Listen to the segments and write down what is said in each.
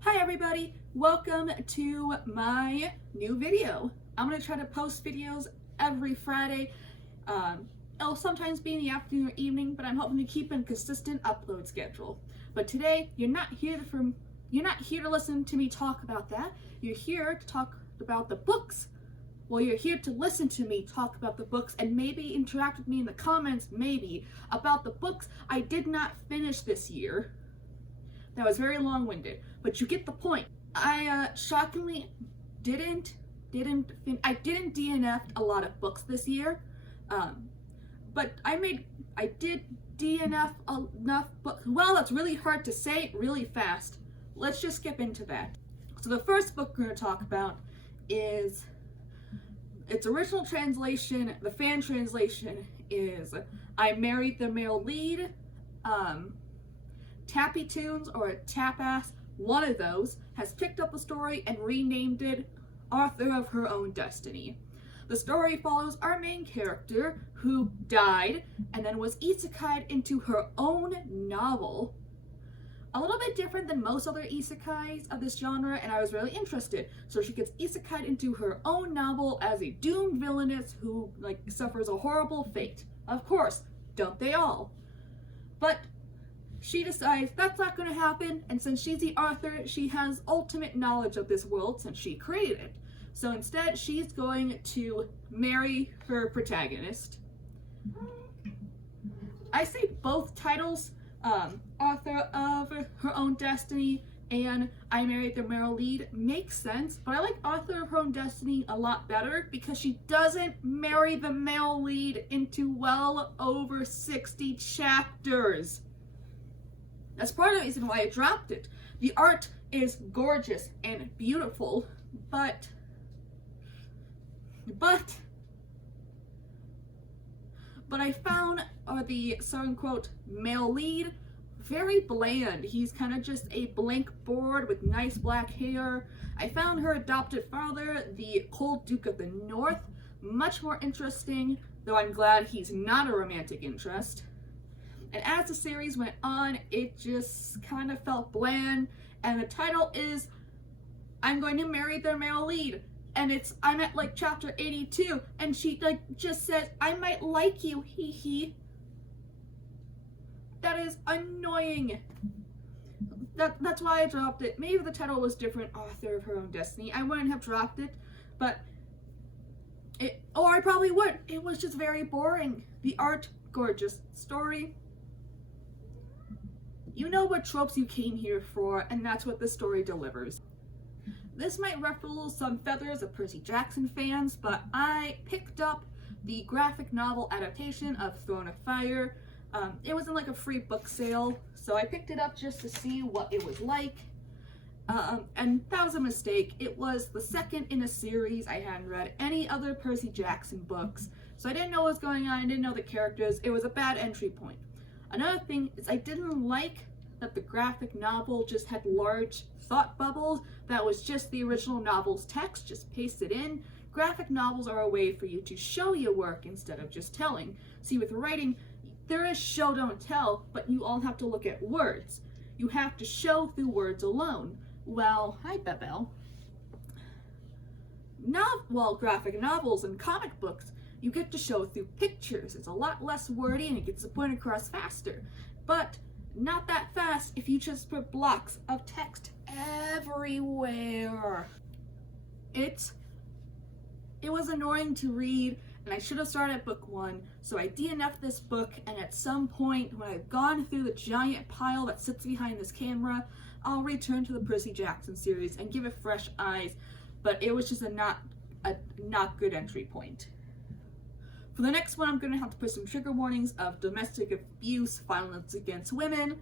Hi everybody, welcome to my new video. I'm going to try to post videos every Friday. It'll sometimes be in the afternoon or evening, but I'm hoping to keep a consistent upload schedule. But today, you're not here to listen to me talk about that. You're here to talk about the books. Well, you're here to listen to me talk about the books and maybe interact with me in the comments, maybe, about the books I did not finish this year. That was very long-winded, but you get the point. I shockingly didn't DNF a lot of books this year, but I did DNF enough books. Well, that's really hard to say really fast. Let's just skip into that. So the first book we're going to talk about is its original translation. The fan translation is I Married the Male Lead. Tappy Tunes or Tapass, one of those, has picked up the story and renamed it Author of Her Own Destiny. The story follows our main character who died and then was isekai'd into her own novel. A little bit different than most other isekais of this genre, and I was really interested. So she gets isekai'd into her own novel as a doomed villainess who suffers a horrible fate. Of course, don't they all? But she decides that's not going to happen, and since she's the author, she has ultimate knowledge of this world since she created it. So instead, she's going to marry her protagonist. I say both titles, Author of Her Own Destiny and I Married the Male Lead, make sense, but I like Author of Her Own Destiny a lot better because she doesn't marry the male lead into well over 60 chapters. That's part of the reason why I dropped it. The art is gorgeous and beautiful, but I found the quote male lead very bland. He's kind of just a blank board with nice black hair. I found her adopted father, the Cold Duke of the North, much more interesting, though I'm glad he's not a romantic interest. And as the series went on, it just kind of felt bland. And the title is I'm Going to Marry Their Male Lead. And I'm at chapter 82, and she just says, I might like you, hee hee. That is annoying. That's why I dropped it. Maybe if the title was different, Author of Her Own Destiny, I wouldn't have dropped it. Or I probably would. It was just very boring. The art, gorgeous. Story, you know what tropes you came here for, and that's what the story delivers. This might ruffle some feathers of Percy Jackson fans, but I picked up the graphic novel adaptation of Throne of Fire. It was in a free book sale, so I picked it up just to see what it was like. And that was a mistake. It was the second in a series. I hadn't read any other Percy Jackson books, so I didn't know what was going on. I didn't know the characters. It was a bad entry point. Another thing is I didn't like that the graphic novel just had large thought bubbles. That was just the original novel's text, just pasted in. Graphic novels are a way for you to show your work instead of just telling. See, with writing, there is show don't tell, but you all have to look at words. You have to show through words alone. Well, hi Belle. Graphic novels and comic books, you get to show through pictures. It's a lot less wordy and it gets the point across faster. But not that fast if you just put blocks of text everywhere. It was annoying to read, and I should have started at book 1, so I DNF'd this book, and at some point when I've gone through the giant pile that sits behind this camera, I'll return to the Percy Jackson series and give it fresh eyes, but it was just a not good entry point. For the next one, I'm going to have to put some trigger warnings of domestic abuse, violence against women,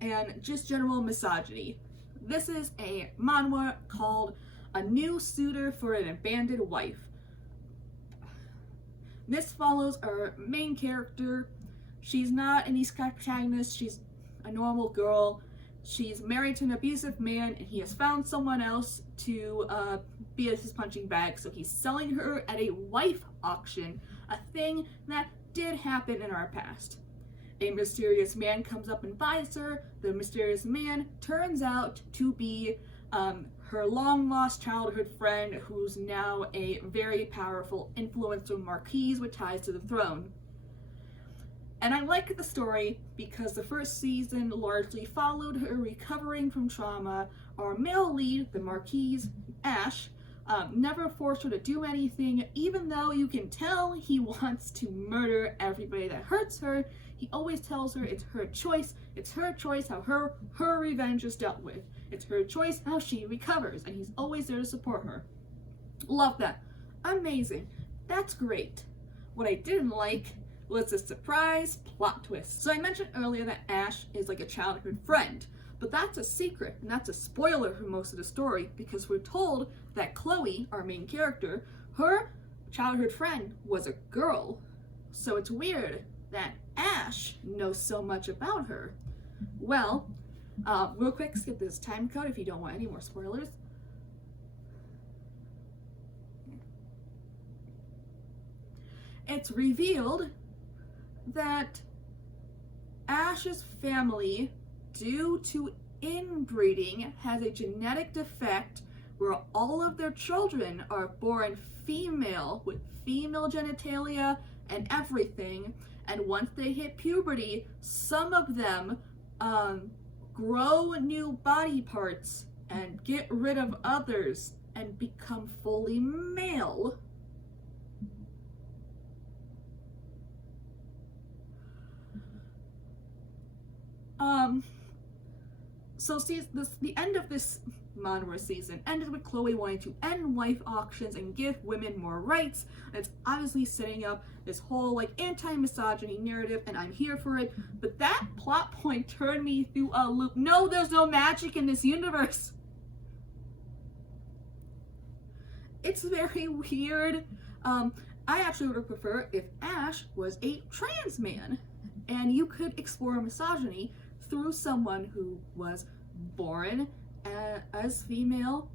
and just general misogyny. This is a manhwa called A New Suitor for an Abandoned Wife. This follows our main character. She's not an isekai protagonist, she's a normal girl. She's married to an abusive man, and he has found someone else to be his punching bag, so he's selling her at a wife auction, a thing that did happen in our past. A mysterious man comes up and buys her. The mysterious man turns out to be her long-lost childhood friend who's now a very powerful influencer marquise with ties to the throne. And I like the story because the first season largely followed her recovering from trauma. Our male lead, the Marquise, Ash, never forced her to do anything, even though you can tell he wants to murder everybody that hurts her. He always tells her it's her choice how her revenge is dealt with. It's her choice how she recovers, and he's always there to support her. Love that. Amazing. That's great. What I didn't like was a surprise plot twist. So I mentioned earlier that Ash is like a childhood friend, but that's a secret, and that's a spoiler for most of the story, because we're told that Chloe, our main character, her childhood friend was a girl. So it's weird that Ash knows so much about her. Well, real quick, skip this time code if you don't want any more spoilers. It's revealed that Ash's family, due to inbreeding, has a genetic defect where all of their children are born female with female genitalia and everything, and once they hit puberty, some of them grow new body parts and get rid of others and become fully male. So see, the end of this Manhwa season ended with Chloe wanting to end wife auctions and give women more rights. And it's obviously setting up this whole like anti-misogyny narrative, and I'm here for it. But that plot point turned me through a loop. No, there's no magic in this universe. It's very weird. I actually would have preferred if Ash was a trans man, and you could explore misogyny through someone who was born as female,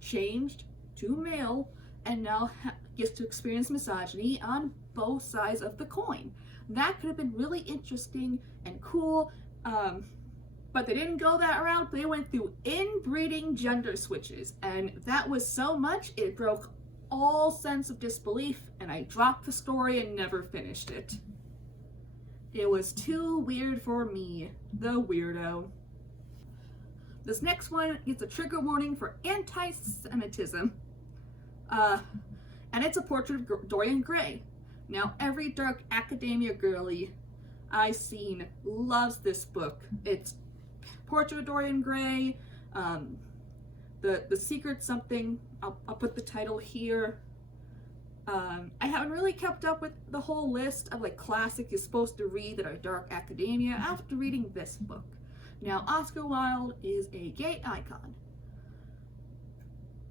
changed to male, and now gets to experience misogyny on both sides of the coin. That could have been really interesting and cool, but they didn't go that route. They went through inbreeding gender switches, and that was so much it broke all sense of disbelief, and I dropped the story and never finished it. It was too weird for me, the weirdo. This next one gets a trigger warning for anti-Semitism. And it's a portrait of Dorian Gray. Now, every dark academia girly I've seen loves this book. It's Portrait of Dorian Gray, the secret something. I'll put the title here. I haven't really kept up with the whole list of like classics you're supposed to read that are dark academia after reading this book. Now, Oscar Wilde is a gay icon,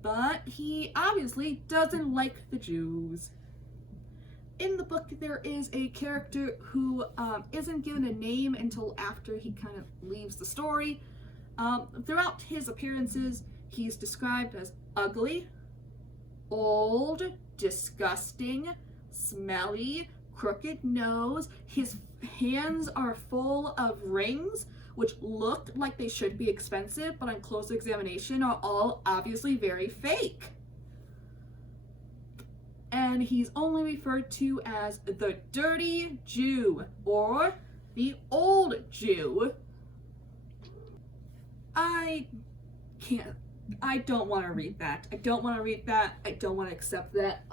but he obviously doesn't like the Jews. In the book, there is a character who isn't given a name until after he kind of leaves the story. Throughout his appearances, he's described as ugly, old, disgusting, smelly, crooked nose. His hands are full of rings, which looked like they should be expensive, but on close examination are all obviously very fake. And he's only referred to as the dirty Jew or the old Jew. I don't want to read that. I don't want to accept that.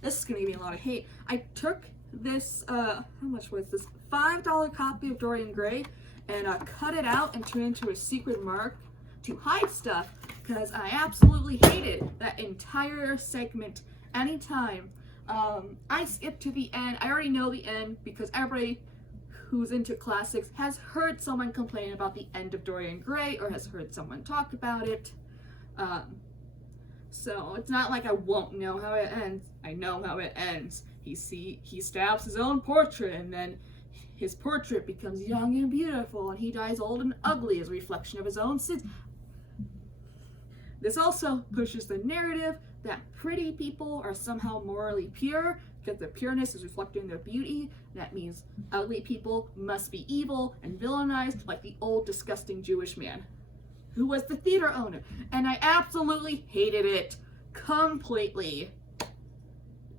This is gonna give me a lot of hate. I took this, how much was this? $5 copy of Dorian Gray, and cut it out and turned it into a secret mark to hide stuff, because I absolutely hated that entire segment. Anytime I skip to the end, I already know the end because everybody who's into classics has heard someone complain about the end of Dorian Gray or has heard someone talk about it. So it's not like I won't know how it ends. I know how it ends. He stabs his own portrait, and then his portrait becomes young and beautiful, and he dies old and ugly as a reflection of his own sins. This also pushes the narrative that pretty people are somehow morally pure. because their pureness is reflecting their beauty. That means ugly people must be evil and villainized like the old disgusting Jewish man who was the theater owner. And I absolutely hated it completely.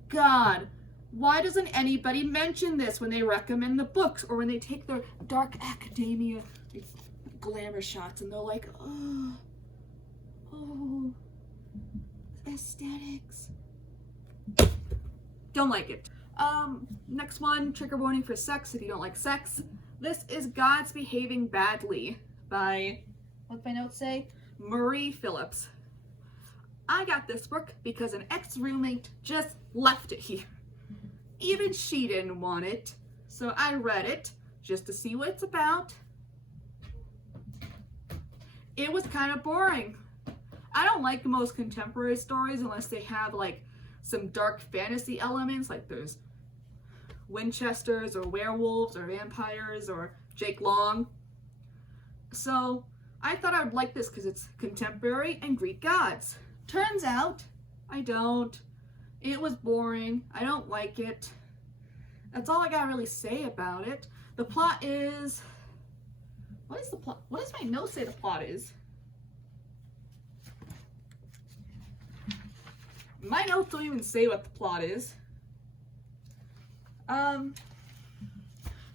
God, why doesn't anybody mention this when they recommend the books or when they take their dark academia glamour shots and they're like, oh, aesthetics. Don't like it. Next one, trigger warning for sex if you don't like sex. This is God's Behaving Badly by, what did my notes say? Marie Phillips. I got this book because an ex-roommate just left it here. Even she didn't want it, so I read it just to see what it's about. It was kind of boring. I don't like most contemporary stories unless they have like some dark fantasy elements, like there's Winchesters or werewolves or vampires or Jake Long. So I thought I would like this because it's contemporary and Greek gods. Turns out I don't. It was boring. I don't like it. That's all I gotta really say about it. The plot is... What is the plot? What does my note say the plot is? My notes don't even say what the plot is.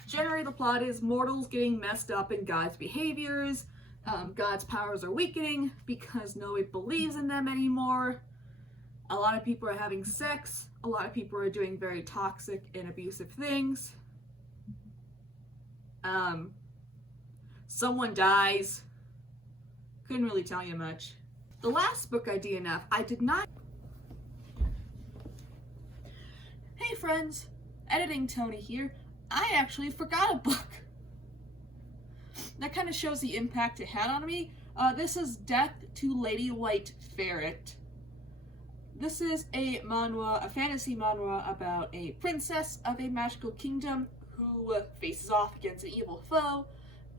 Generally the plot is mortals getting messed up in God's behaviors. God's powers are weakening because nobody believes in them anymore. A lot of people are having sex. A lot of people are doing very toxic and abusive things. Someone dies. Couldn't really tell you much. The last book I DNF, I did not... Hey friends, editing Toni here. I actually forgot a book. That kind of shows the impact it had on me. This is Death to Lady White Ferret. This is a manhwa, a fantasy manhwa about a princess of a magical kingdom who faces off against an evil foe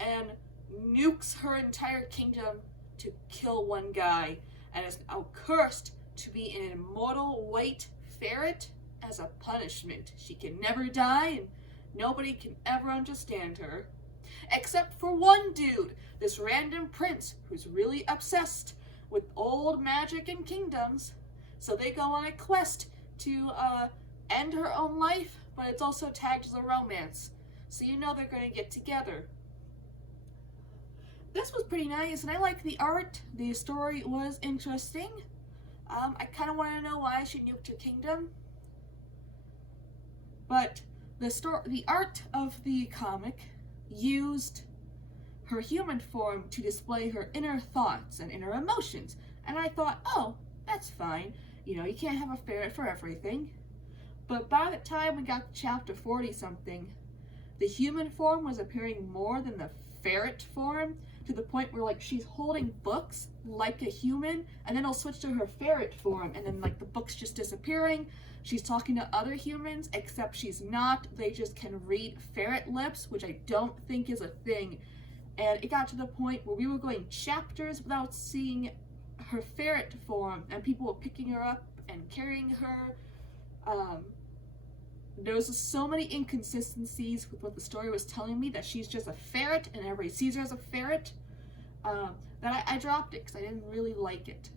and nukes her entire kingdom to kill one guy, and is now cursed to be an immortal white ferret as a punishment. She can never die and nobody can ever understand her. Except for one dude, this random prince who's really obsessed with old magic and kingdoms. So they go on a quest to end her own life, but it's also tagged as a romance. So you know they're going to get together. This was pretty nice, and I liked the art. The story was interesting. I kind of want to know why she nuked her kingdom. But the art of the comic used her human form to display her inner thoughts and inner emotions. And I thought, oh, that's fine. You know, you can't have a ferret for everything. But by the time we got to chapter 40-something, the human form was appearing more than the ferret form, to the point where, like, she's holding books like a human, and then it'll switch to her ferret form, and then, like, the book's just disappearing. She's talking to other humans, except she's not. They just can read ferret lips, which I don't think is a thing. And it got to the point where we were going chapters without seeing her ferret form, and people were picking her up and carrying her. There was just so many inconsistencies with what the story was telling me, that she's just a ferret and everybody sees her as a ferret, that I dropped it because I didn't really like it.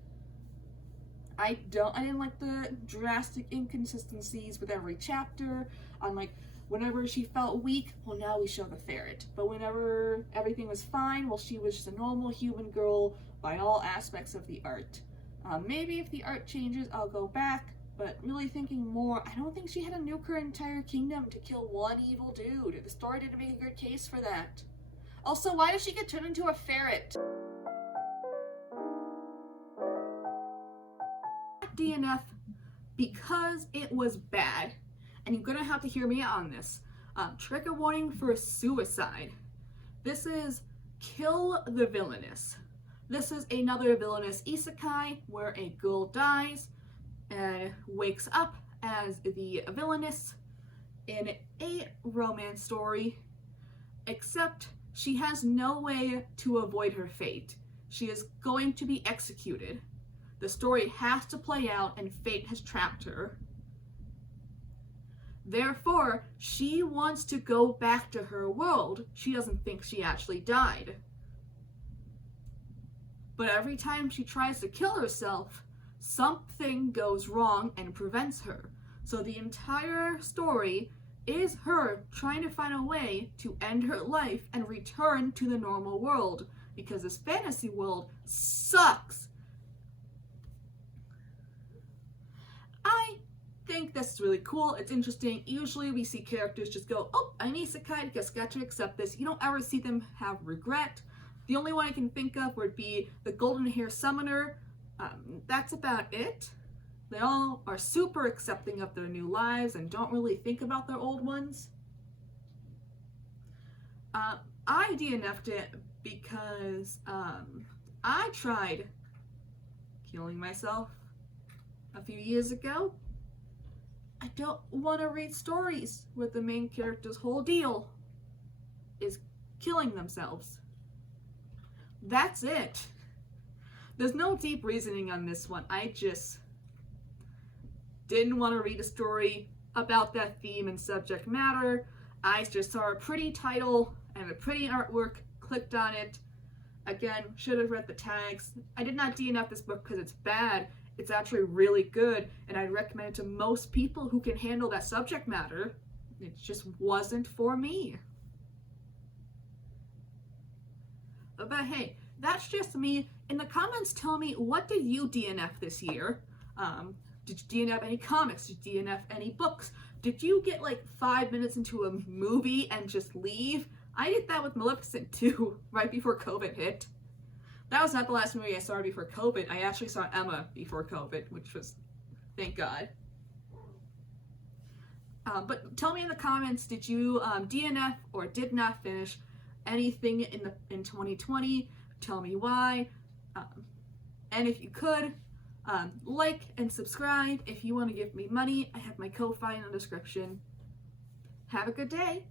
I didn't like the drastic inconsistencies with every chapter. On, like, whenever she felt weak, well, now we show the ferret. But whenever everything was fine, well, she was just a normal human girl by all aspects of the art. Maybe if the art changes, I'll go back. But really thinking more, I don't think she had to nuke her entire kingdom to kill one evil dude. The story didn't make a good case for that. Also, why does she get turned into a ferret? DNF because it was bad. And you're gonna have to hear me out on this. Trigger warning for suicide. This is Kill the Villainess. This is another villainous isekai where a girl dies and wakes up as the villainess in a romance story, except she has no way to avoid her fate. She is going to be executed. The story has to play out and fate has trapped her. Therefore, she wants to go back to her world. She doesn't think she actually died. But every time she tries to kill herself, something goes wrong and prevents her. So the entire story is her trying to find a way to end her life and return to the normal world, because this fantasy world sucks. I think this is really cool. It's interesting. Usually we see characters just go, oh, I'm isekai, guess got to accept this. You don't ever see them have regret. The only one I can think of would be the golden hair summoner. That's about it. They all are super accepting of their new lives and don't really think about their old ones. I DNF'd it because I tried killing myself a few years ago. I don't want to read stories where the main character's whole deal is killing themselves. That's it. There's no deep reasoning on this one. I just didn't want to read a story about that theme and subject matter. I just saw a pretty title and a pretty artwork, clicked on it. Again, should have read the tags. I did not DNF this book because it's bad. It's actually really good, and I'd recommend it to most people who can handle that subject matter. It just wasn't for me. But hey, that's just me. In the comments, tell me, what did you DNF this year? Did you DNF any comics? Did you DNF any books? Did you get like 5 minutes into a movie and just leave? I did that with Maleficent too, right before COVID hit. That was not the last movie I saw before COVID. I actually saw Emma before COVID, which was, thank God. But tell me in the comments, did you DNF or did not finish anything in 2020? Tell me why. And if you could, like and subscribe. If you want to give me money, I have my Ko-Fi in the description. Have a good day.